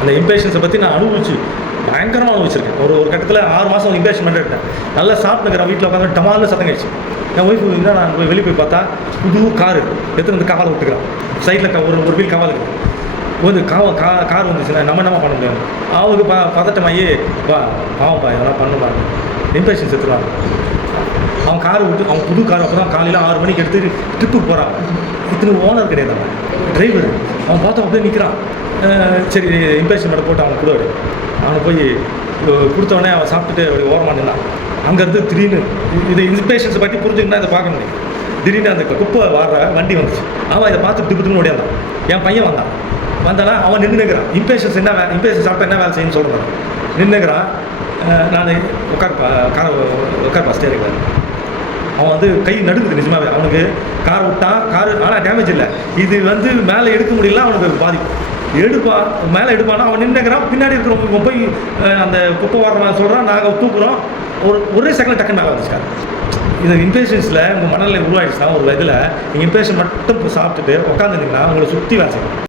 அந்த இம்பேஷன்ஸை பற்றி நான் பயங்கரமாக அனுபவிச்சிருக்கேன். ஒரு கட்டத்தில் 6 மாதம் இம்பேஷன் பண்ணிட்டு எடுத்தேன். நல்லா சாப்பிட்டுக்கிறேன், வீட்டில் உட்காந்து டமாலில் சத்தம் ஆயிடுச்சு. என் ஒய்ஃபு இருந்தால் நான் போய் வெளியே போய் பார்த்தா புது காரு எடுத்துகிட்டு வந்து காவலை விட்டுக்கிறான். சைடில் ஒரு வீல் காவல் இருக்குது. வந்து கார் வந்துச்சுன்னா நம்ம பண்ண முடியும். அவருக்கு பதட்டமாகி பாவம்பா இதெல்லாம் பண்ணுவாங்க, இம்பேஷன்ஸ் எடுத்துருவாங்க. அவன் காரை விட்டு அவன் புது கார் அப்போ தான் காலையில் 6 மணிக்கு எடுத்து ட்ரிப்புக்கு போகிறான். இத்தனை ஓனர் கிடையாது, அவன் டிரைவர். அவன் பார்த்தா அப்படியே நிற்கிறான். சரி இம்பேஷன் மட்டும் போட்டு அவன் கொடுவாரு. அவனை போய் கொடுத்தவொடனே அவன் சாப்பிட்டுட்டு அப்படி ஓரமாக நின்னான். அங்கேருந்து திடீர்னு இது இம்பேஷன்ஸை பற்றி புரிஞ்சுக்கினா இதை பார்க்க முடியும். திடீர்னு அந்த குப்பை வர வண்டி வந்துச்சு. அவன் இதை பார்த்து திப்புன்னு ஓடியாந்தான். என் பையன் வந்தானா அவன் நின்றுக்கிறான். இம்பேஷன்ஸ் சாப்பிட்டா என்ன வேலை செய்யணும்னு சொல்கிறான். நின்றுக்கிறான். நான் உட்கார்ப்பா ஸ்டேரிங்கில். அவன் வந்து கை நடுக்குது நிஜமாவே. அவனுக்கு காரை விட்டான், ஆனால் டேமேஜ் இல்லை. இது வந்து மேலே எடுக்க முடியல, அவனுக்கு பாதிப்பு. மேலே எடுப்பானா அவன் நின்றுக்கிறான். பின்னாடி இருக்கிறவங்க போய் அந்த குப்பை வாரமாக சொல்கிறான், நாங்கள் தூக்குறோம். ஒரே செகண்ட் டக்குன்னு மேலே வந்துச்சார். இது இம்பேஷன்ஸில் உங்கள் மனநிலை உருவாயிடுச்சுன்னா ஒரு இதில் நீங்கள் இம்பேஷன் மட்டும் சாப்பிட்டுட்டு உட்காந்துருந்தீங்கன்னா உங்களை சுற்றி வேலை செய்யணும்.